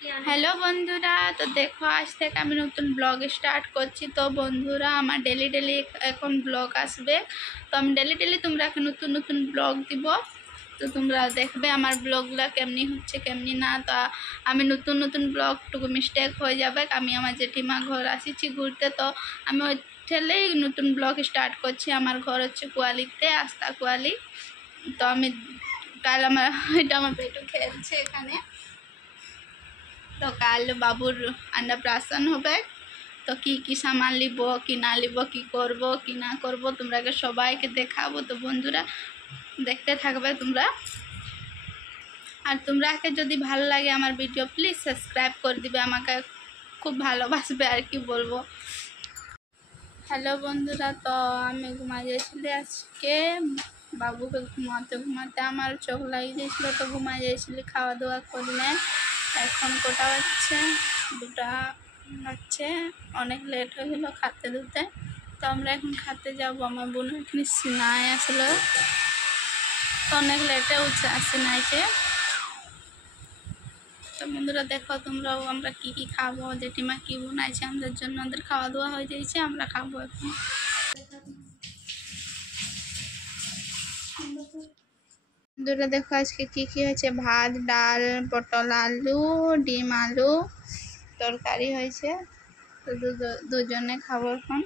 Hello বন্ধুরা, তো দেখো আজ থেকে আমি নতুন ব্লগ স্টার্ট করছি। তো বন্ধুরা, আমার ডেলি ডেলি এখন ব্লগ আসবে। তো আমি ডেলি ডেলি তোমরা নতুন নতুন ব্লগ দিব। তো তোমরা দেখবে আমার ব্লগগুলো কেমনি হচ্ছে কেমনি না। তো আমি নতুন নতুন ব্লগটুকু মিস্টেক হয়ে যাবে। আমি আমার জেঠিমা ঘর আসিছি ঘুরতে, তো আমি ওই ঠেলেই নতুন ব্লগ স্টার্ট করছি। আমার ঘর হচ্ছে কোয়ালিতে, আস্তা কোয়ালি। তো আমি কাল এটা আমার পেটু খেলছে এখানে। তো কাল বাবুর अन्नप्राशन হবে। তো কি কি সামান লিব কি না লিব, কি করব কি না করব, তোমরাকে সবাইকে দেখাবো। তো বন্ধুরা দেখতে থাকবে তোমরা। আর তোমরাকে যদি ভালো লাগে আমার ভিডিও, প্লিজ সাবস্ক্রাইব করে দিবে, আমাকে খুব ভালোবাসবে। আর কি বলবো। হ্যালো বন্ধুরা, তো আমি ঘুমাই যাইছিলি আজকে। বাবুকে ঘুমাতে ঘুমাতে আমার চোখ লাগিয়ে দিয়েছিল, তো ঘুমাই যাইছিলি, খাওয়া দাওয়া করলেন। এখন কোটা হচ্ছে 2টা হচ্ছে, অনেক লেট হয়ে গেল খাতে দিতে। তো আমরা এখন খাতে যাব। আমার বোন এখানে সিনায় আসলো, তো অনেক লেটে উঠছে আসে নাইছে। তো বন্ধুরা দেখো তোমরাও, আমরা কি কি খাবো, জেঠিমা কি বানাইছে আমাদের জন্য। আমাদের খাওয়া দাওয়া হয়ে যাইছে, আমরা খাবো এখন। বন্ধুরা দেখো আজকে কি কি হয়েছে, ভাত, ডাল, পটল আলু, ডিম আলু তরকারি হয়েছে। তো দুজনে খাবো এখন।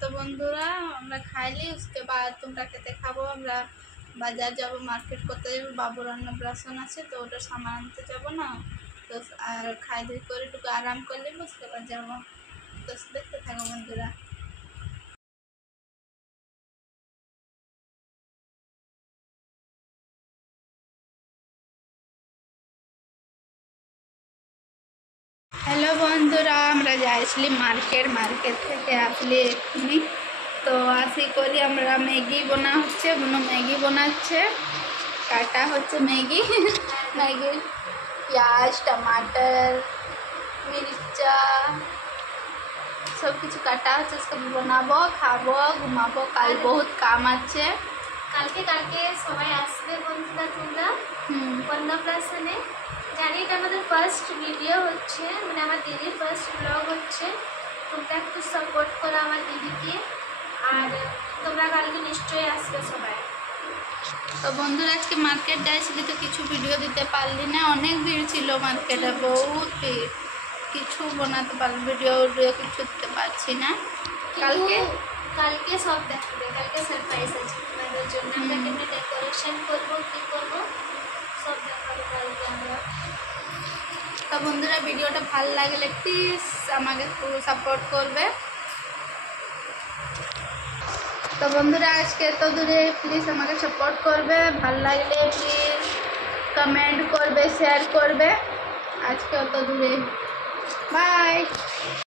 তো বন্ধুরা আমরা খাইলি, उसके बाद তোমরাকে দেখাবো। আমরা বাজার যাব, মার্কেট করতে যাবো, বাবুর अन्नप्राशन আছে, তো ওটা সামান আনতে যাবো না। তো আর খাই দাই করে একটু আরাম করলে उसके बाद যাবো। তো দেখতে থাকো বন্ধুরা। হ্যালো বন্ধুরা, আমরা যাইছিলি মার্কেট থেকে আসলি এক্ষুনি। তো আসি করি আমরা ম্যাগি বানা হচ্ছে, বোনো ম্যাগি বানাচ্ছে, কাটা হচ্ছে ম্যাগি ম্যাগি পেঁয়াজ टमाटर মির্চা সব কিছু কাটা হচ্ছে। সব বানাবো, খাবো, ঘুমাবো। কাল বহুত কাম আছে। কালকে সবাই আসবে বন্ধুরা, তোমরা अन्नप्राशने। জানি এটা আমাদের ফার্স্ট ভিডিও হচ্ছে, মানে আমার দিদির ফার্স্ট ব্লগ হচ্ছে। তোমরা একটু সাপোর্ট করো আমার দিদিকে, আর তোমরা কালকে নিশ্চয়ই আসবে সবাই। তো বন্ধুরা আজকে মার্কেট যাইছিলি, তো কিছু ভিডিও দিতে পারলি না, অনেক ভিড় ছিল মার্কেটে, বহুত ভিড়, কিছু বানাতে পারলি ভিডিও কিছু দিতে পারছি না। কালকে সব দেখবে, কালকে সারপ্রাইজ আছে তোমাদের জন্য। আমরা কেমনি ডেকোরেশন করবো, কি করবো, সব দেখাবো কালকে আমরা। তো বন্ধুরা ভিডিওটা ভালো লাগলে প্লিজ আমাকে সাপোর্ট করবে। তো বন্ধুরা আজকে এত দূরে, প্লিজ আমাকে সাপোর্ট করবে। ভালো লাগলে প্লিজ কমেন্ট করবে, শেয়ার করবে। আজকে অত দূরে, বাই।